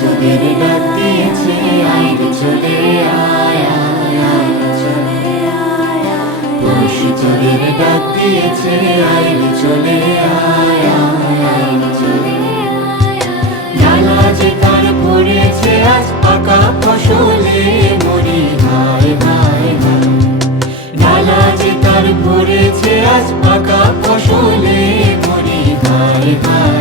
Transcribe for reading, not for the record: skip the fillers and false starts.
তোদের ডাক দিয়েছে আইরে চলে আয়া, পরশু তোদের ডাক দিয়েছে আইরে চলে আয়া। ডালা যে তার পড়েছে আজ পাকা ফসলে মরি হায় হায় হায়। ডালা যে তার পড়েছে আজ পাকা ফসলে মরি হায় হায়।